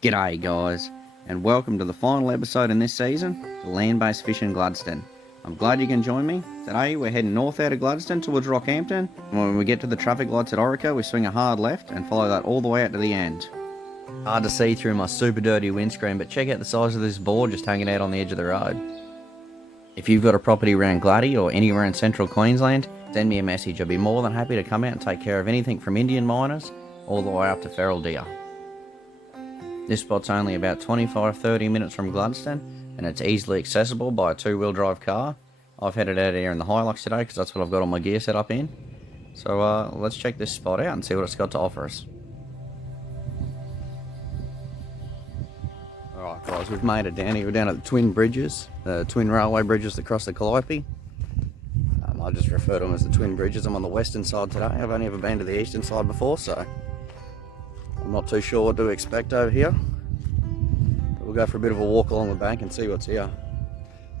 G'day guys, and welcome to the final episode in this season for land-based fishing Gladstone. I'm glad you can join me. Today we're heading north out of Gladstone towards Rockhampton, and when we get to the traffic lights at Orica we swing a hard left and follow that all the way out to the end. Hard to see through my super dirty windscreen, but check out the size of this board just hanging out on the edge of the road. If you've got a property around Gladdy or anywhere in central Queensland, send me a message. I'd be more than happy to come out and take care of anything from Indian miners all the way up to feral deer. This spot's only about 25-30 minutes from Gladstone, and it's easily accessible by a two-wheel drive car. I've headed out here in the Hilux today because that's what I've got all my gear set up in. So let's check this spot out and see what it's got to offer us. Alright guys, we've made it down here. We're down at the twin bridges, the twin railway bridges that cross the Calliope. I just refer to them as the twin bridges. I'm on the western side today. I've only ever been to the eastern side before, so I'm not too sure what to expect over here. But we'll go for a bit of a walk along the bank and see what's here.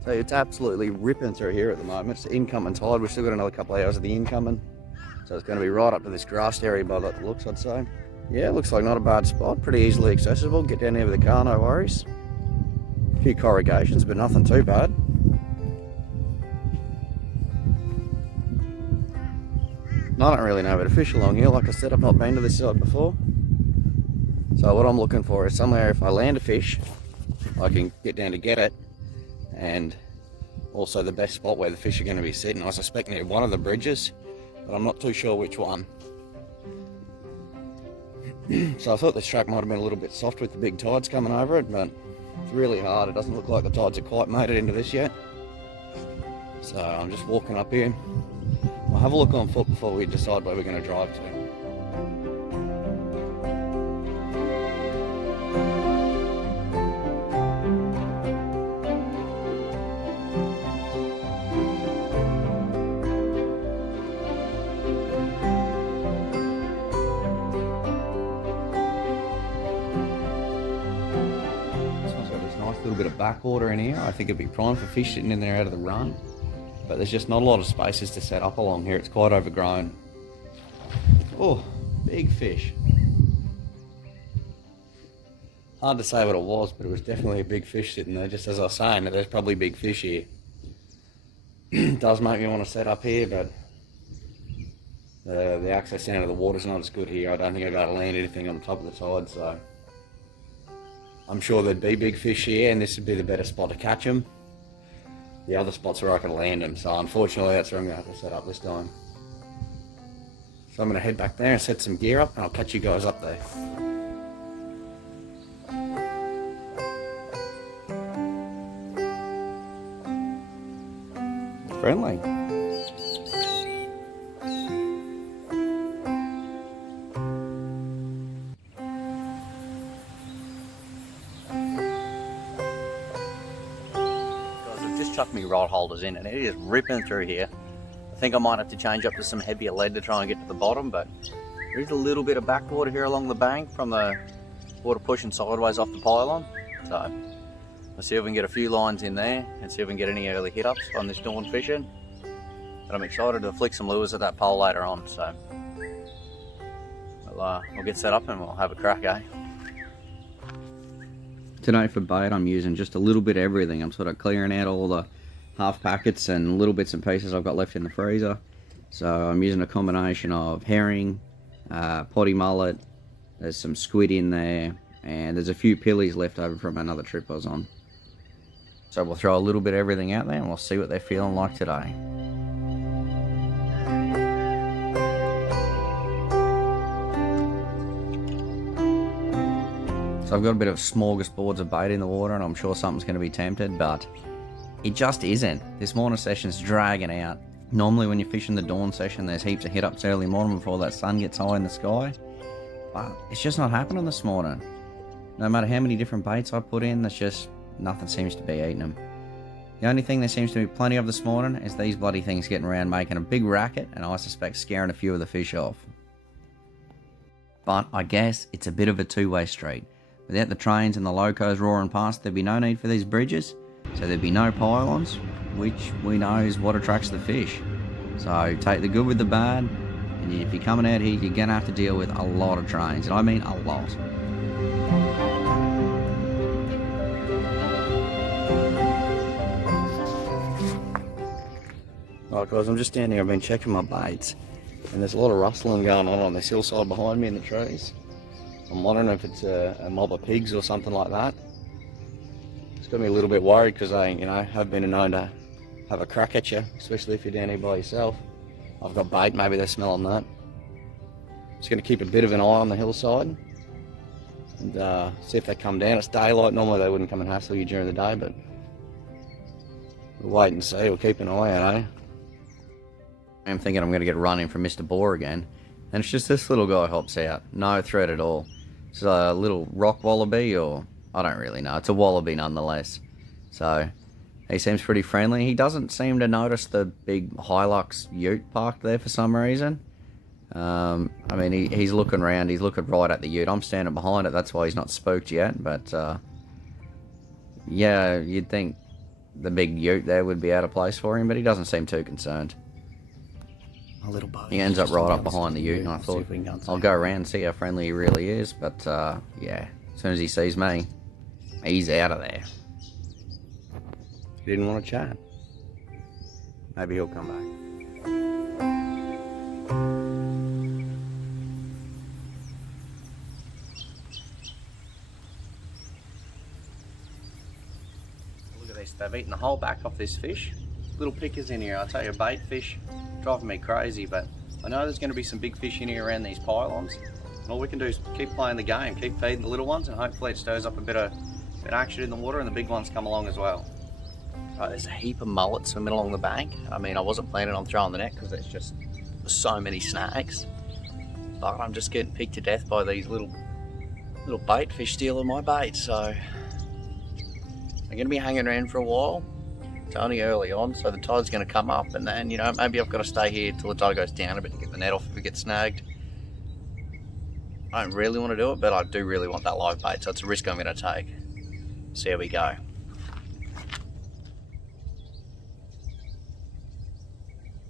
So it's absolutely ripping through here at the moment. It's incoming tide. We've still got another couple of hours of the incoming. So it's going to be right up to this grassed area by the looks, I'd say. Yeah, looks like not a bad spot. Pretty easily accessible. Get down here with a car, no worries. A few corrugations, but nothing too bad. I don't really know where to fish along here. Like I said, I've not been to this side before. So what I'm looking for is somewhere if I land a fish, I can get down to get it, and also the best spot where the fish are going to be sitting. I suspect near one of the bridges, but I'm not too sure which one. So I thought this track might have been a little bit soft with the big tides coming over it, but it's really hard. It doesn't look like the tides are quite made it into this yet. So I'm just walking up here. I'll have a look on foot before we decide where we're going to drive to. Little bit of backwater in here. I think it'd be prime for fish sitting in there out of the run, but there's just not a lot of spaces to set up along here. It's quite overgrown. Oh, big fish. Hard to say what it was, but it was definitely a big fish sitting there. Just as I was saying, there's probably big fish here. It does make me want to set up here, but the access down to the water's not as good here. I don't think I'll be able to land anything on the top of the tide, so I'm sure there'd be big fish here, and this would be the better spot to catch them. The other spots where I can land them, so unfortunately that's where I'm going to have to set up this time. So I'm going to head back there and set some gear up, and I'll catch you guys up there. Friendly. Chuck me rod holders in, and it is ripping through here. I think I might have to change up to some heavier lead to try and get to the bottom, but there is a little bit of backwater here along the bank from the water pushing sideways off the pylon. So let's see if we can get a few lines in there and see if we can get any early hit ups on this dawn fishing. But I'm excited to flick some lures at that pole later on, so we'll get set up and we'll have a crack, eh? Today for bait I'm using just a little bit of everything. I'm sort of clearing out all the half packets and little bits and pieces I've got left in the freezer. So I'm using a combination of herring, potty mullet, there's some squid in there, and there's a few pillies left over from another trip I was on. So we'll throw a little bit of everything out there and we'll see what they're feeling like today. So I've got a bit of smorgasbords of bait in the water, and I'm sure something's going to be tempted, but it just isn't. This morning session's dragging out. Normally when you're fishing the dawn session, there's heaps of hit-ups early morning before that sun gets high in the sky. But it's just not happening this morning. No matter how many different baits I put in, there's just nothing seems to be eating them. The only thing there seems to be plenty of this morning is these bloody things getting around making a big racket, and I suspect scaring a few of the fish off. But I guess it's a bit of a two-way street. Without the trains and the locos roaring past, there'd be no need for these bridges, so there'd be no pylons, which we know is what attracts the fish. So take the good with the bad, and if you're coming out here, you're going to have to deal with a lot of trains, and I mean a lot. Right guys, I'm just down here, I've been checking my baits, and there's a lot of rustling going on this hillside behind me in the trees. I'm wondering if it's a mob of pigs or something like that. It's got me a little bit worried because I, have been known to have a crack at you, especially if you're down here by yourself. I've got bait, maybe they're smelling that. Just going to keep a bit of an eye on the hillside and see if they come down. It's daylight, normally they wouldn't come and hassle you during the day, but we'll wait and see, we'll keep an eye out, eh? I'm thinking I'm going to get running from Mr. Boar again, and it's just this little guy hops out, no threat at all. It's a little rock wallaby, or I don't really know, it's a wallaby nonetheless. So he seems pretty friendly. He doesn't seem to notice the big Hilux ute parked there for some reason. I mean, he's looking around, he's looking right at the ute. I'm standing behind it, that's why he's not spooked yet, but yeah, you'd think the big ute there would be out of place for him, but he doesn't seem too concerned. He ends up right up behind the ute, and I thought, I'll go around and see how friendly he really is, but yeah, as soon as he sees me, he's out of there. He didn't want to chat. Maybe he'll come back. Look at this, they've eaten the whole back off this fish. Little pickers in here, I tell you, bait fish, driving me crazy, but I know there's going to be some big fish in here around these pylons, and all we can do is keep playing the game, keep feeding the little ones, and hopefully it stirs up a bit of action in the water and the big ones come along as well. Right, there's a heap of mullets swimming along the bank. I mean, I wasn't planning on throwing the net because there's just so many snags, but I'm just getting picked to death by these little bait fish stealing my bait, so I'm going to be hanging around for a while. It's only early on, so the tide's going to come up, and then, maybe I've got to stay here till the tide goes down a bit to get the net off if it gets snagged. I don't really want to do it, but I do really want that live bait, so it's a risk I'm going to take. See how we go.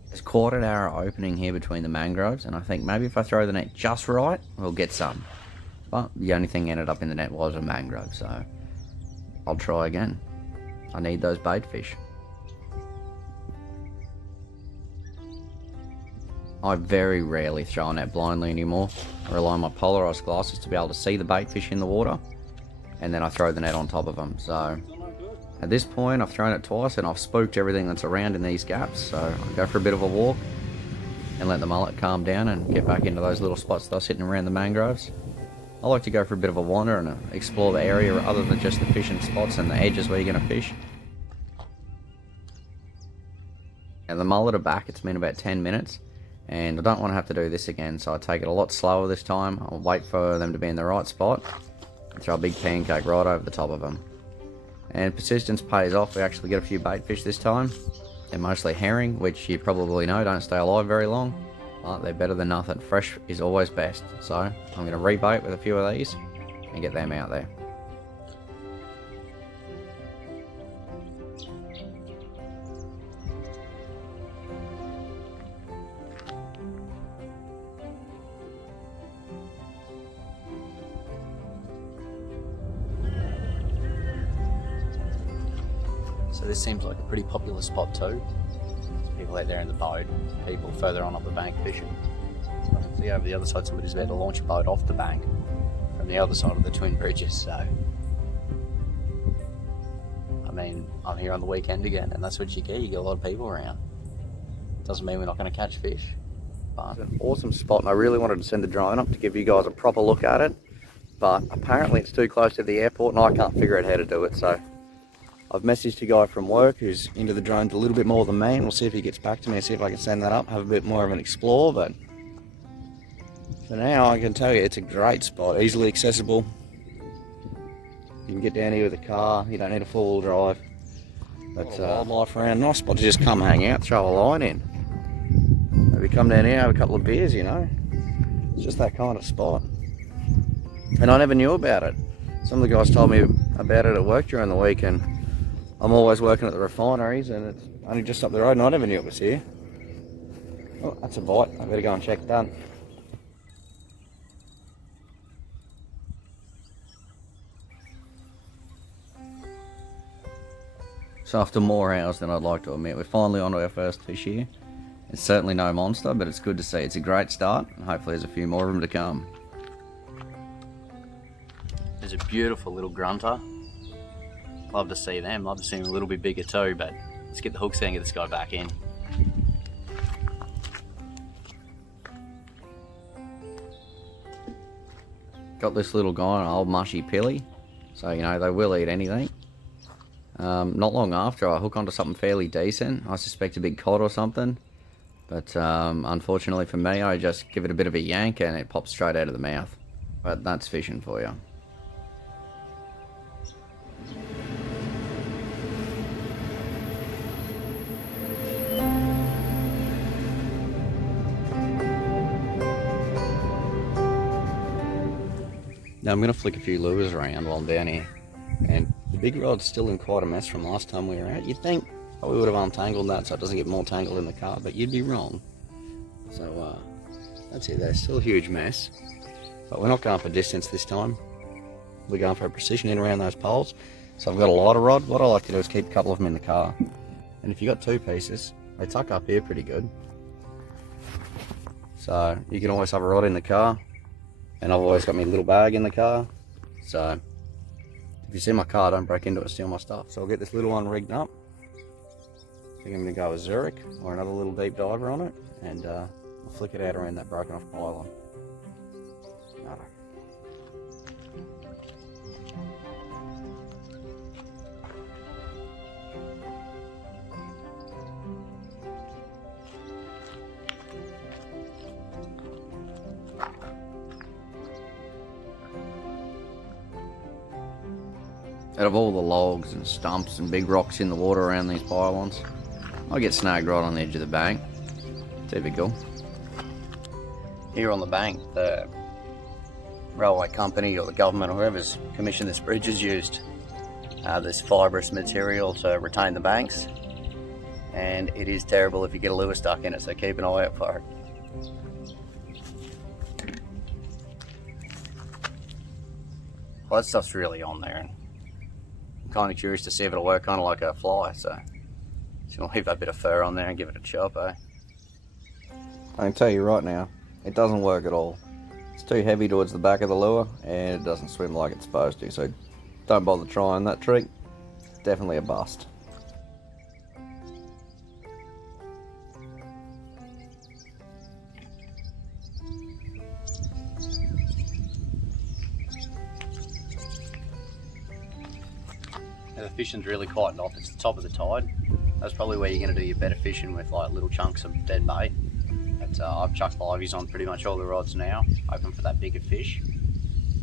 There's quite a narrow opening here between the mangroves, and I think maybe if I throw the net just right, we'll get some. But the only thing ended up in the net was a mangrove, so I'll try again. I need those bait fish. I very rarely throw a net blindly anymore. I rely on my polarized glasses to be able to see the bait fish in the water, and then I throw the net on top of them. So at this point I've thrown it twice and I've spooked everything that's around in these gaps, so I'll go for a bit of a walk and let the mullet calm down and get back into those little spots that are sitting around the mangroves. I like to go for a bit of a wander and explore the area other than just the fishing spots and the edges where you're going to fish. And the mullet are back, it's been about 10 minutes and I don't want to have to do this again, so I take it a lot slower this time. I'll wait for them to be in the right spot and throw a big pancake right over the top of them. And persistence pays off. We actually get a few bait fish this time. They're mostly herring, which you probably know don't stay alive very long, but they're better than nothing. Fresh is always best. So I'm going to rebait with a few of these and get them out there. So this seems like a pretty popular spot too. There's people out there in the boat, people further on up the bank fishing. I can see over the other side somebody's about to launch a boat off the bank from the other side of the twin bridges, so I mean, I'm here on the weekend again and that's what you get, you get a lot of people around. Doesn't mean we're not going to catch fish. But it's an awesome spot and I really wanted to send the drone up to give you guys a proper look at it, but apparently it's too close to the airport and I can't figure out how to do it, so I've messaged a guy from work who's into the drones a little bit more than me, and we'll see if he gets back to me and see if I can send that up, have a bit more of an explore. But for now I can tell you it's a great spot, easily accessible. You can get down here with a car, you don't need a four-wheel drive. But wildlife around, nice spot to just come hang out, throw a line in. Maybe come down here, have a couple of beers, It's just that kind of spot. And I never knew about it. Some of the guys told me about it at work during the week, and I'm always working at the refineries and it's only just up the road and I never knew it was here. Oh, that's a bite. I better go and check that. So after more hours than I'd like to admit, we're finally onto our first fish here. It's certainly no monster, but it's good to see. It's a great start, and hopefully there's a few more of them to come. There's a beautiful little grunter. Love to see them. Love to see them a little bit bigger too, but let's get the hooks there and get this guy back in. Got this little guy, an old mushy pilly, so you know they will eat anything. Not long after, I hook onto something fairly decent. I suspect a big cod or something, but unfortunately for me, I just give it a bit of a yank and it pops straight out of the mouth. But that's fishing for you. Now I'm going to flick a few lures around while I'm down here, and the big rod's still in quite a mess from last time we were out. You'd think we would have untangled that so it doesn't get more tangled in the car, but you'd be wrong. So that's it, there's still a huge mess, but we're not going for distance this time. We're going for a precision in around those poles. So I've got a lighter rod. What I like to do is keep a couple of them in the car, and if you've got two pieces, they tuck up here pretty good. So you can always have a rod in the car, and I've always got my little bag in the car. So if you see my car, don't break into it and steal my stuff. So I'll get this little one rigged up. I think I'm going to go with Zurich or another little deep diver on it, and I'll flick it out around that broken off pylon. Nada. Out of all the logs and stumps and big rocks in the water around these pylons, I get snagged right on the edge of the bank. Typical. Here on the bank, the railway company or the government or whoever's commissioned this bridge has used this fibrous material to retain the banks, and it is terrible if you get a lure stuck in it, so keep an eye out for it. Well, that stuff's really on there. I'm kind of curious to see if it'll work kind of like a fly, so just gonna leave that bit of fur on there and give it a chop, eh? I can tell you right now, it doesn't work at all. It's too heavy towards the back of the lure and it doesn't swim like it's supposed to, so don't bother trying that trick. It's definitely a bust. Now the fishing's really quietened off. It's the top of the tide. That's probably where you're going to do your better fishing with like little chunks of dead bait. But I've chucked liveys on pretty much all the rods now, hoping for that bigger fish.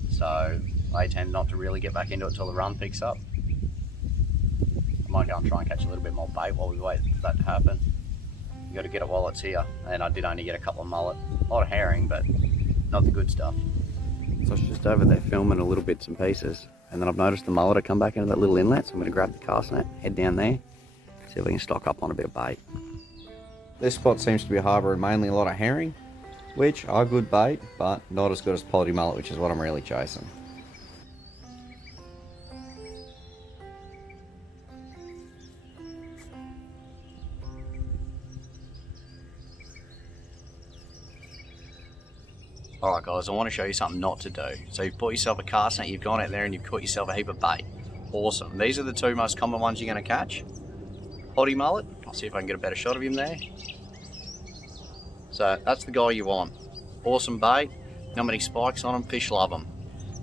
So they tend not to really get back into it until the run picks up. I might go and try and catch a little bit more bait while we wait for that to happen. You got to get it while it's here, and I did only get a couple of mullet. A lot of herring, but not the good stuff. So I was just over there filming a little bits and pieces, and then I've noticed the mullet come back into that little inlet, so I'm going to grab the cast net, head down there, see if we can stock up on a bit of bait. This spot seems to be harbouring mainly a lot of herring, which are good bait, but not as good as quality mullet, which is what I'm really chasing. Alright guys, I want to show you something not to do. So you've bought yourself a cast net, you've gone out there and you've caught yourself a heap of bait. Awesome. These are the two most common ones you're going to catch. Potty mullet. I'll see if I can get a better shot of him there. So that's the guy you want. Awesome bait, not many spikes on them, fish love them.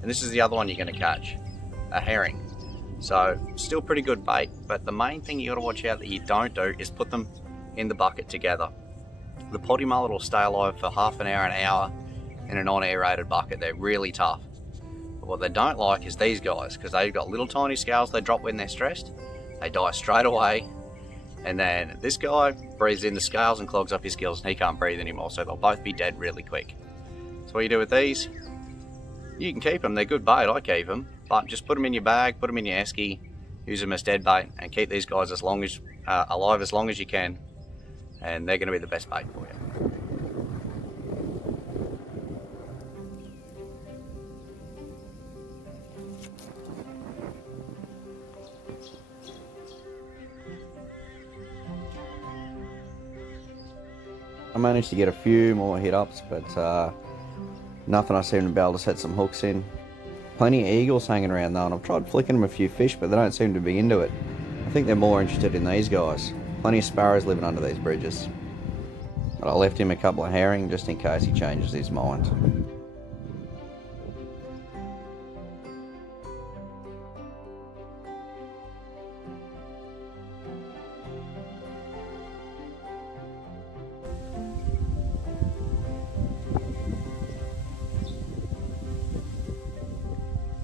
And this is the other one you're going to catch, a herring. So still pretty good bait, but the main thing you got to watch out that you don't do is put them in the bucket together. The potty mullet will stay alive for half an hour in a non-aerated bucket. They're really tough. But what they don't like is these guys, because they've got little tiny scales they drop when they're stressed. They die straight away. And then this guy breathes in the scales and clogs up his gills and he can't breathe anymore, so they'll both be dead really quick. So what you do with these, you can keep them, they're good bait, I keep them, but just put them in your bag, put them in your esky, use them as dead bait, and keep these guys as long as alive as long as you can, and they're going to be the best bait for you. managed to get a few more hit ups, but nothing I seem to be able to set some hooks in. Plenty of eagles hanging around though, and I've tried flicking them a few fish, but they don't seem to be into it. I think they're more interested in these guys. Plenty of sparrows living under these bridges. But I left him a couple of herring just in case he changes his mind.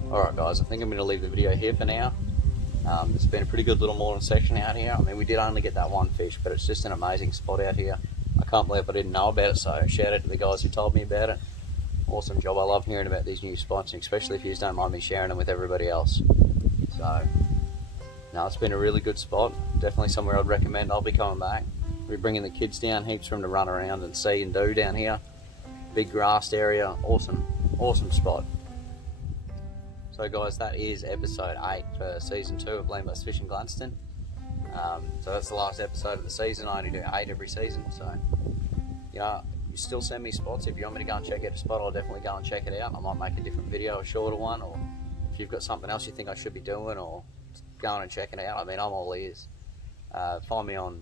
Alright guys, I think I'm going to leave the video here for now. It's been a pretty good little morning section out here. I mean, we did only get that one fish, but it's just an amazing spot out here. I can't believe I didn't know about it, so shout out to the guys who told me about it. Awesome job. I love hearing about these new spots, especially if you just don't mind me sharing them with everybody else. So, no, it's been a really good spot. Definitely somewhere I'd recommend. I'll be coming back. We're bringing the kids down, heaps for them to run around and see and do down here. Big grassed area, awesome spot. So guys, that is episode 8 for season 2 of Land-Based Fishing Gladstone. So that's the last episode of the season. I only do 8 every season, so you still send me spots. If you want me to go and check out a spot, I'll definitely go and check it out. I might make a different video, a shorter one, or if you've got something else you think I should be doing, or going and checking it out, I mean, I'm all ears. Find me on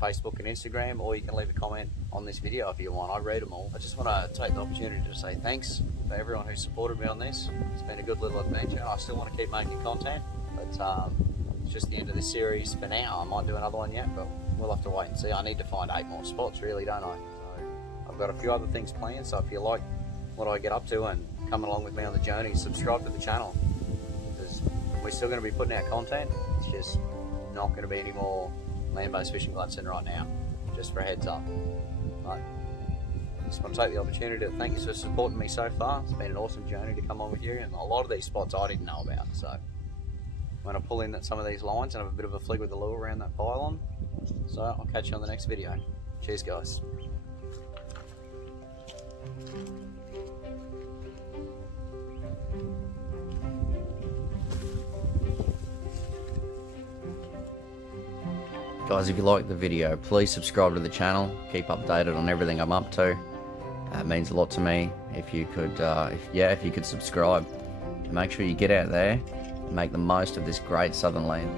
Facebook and Instagram, or you can leave a comment on this video if you want. I read them all. I just want to take the opportunity to say thanks for everyone who supported me on this. It's been a good little adventure. I still want to keep making content, but it's just the end of this series for now. I might do another one yet, but we'll have to wait and see. I need to find 8 more spots, really, don't I? So I've got a few other things planned, so if you like what I get up to and coming along with me on the journey, subscribe to the channel, because we're still going to be putting out content. It's just not going to be any more Land-Based Fishing Gladstone right now, just for a heads up. But I just want to take the opportunity to thank you for supporting me so far. It's been an awesome journey to come on with you, and a lot of these spots I didn't know about, so I'm going to pull in some of these lines and have a bit of a flick with the lure around that pylon. So I'll catch you on the next video. Cheers guys. Guys, if you like the video, please subscribe to the channel. Keep updated on everything I'm up to. It means a lot to me if you could, if you could subscribe. Make sure you get out there and make the most of this great southern land.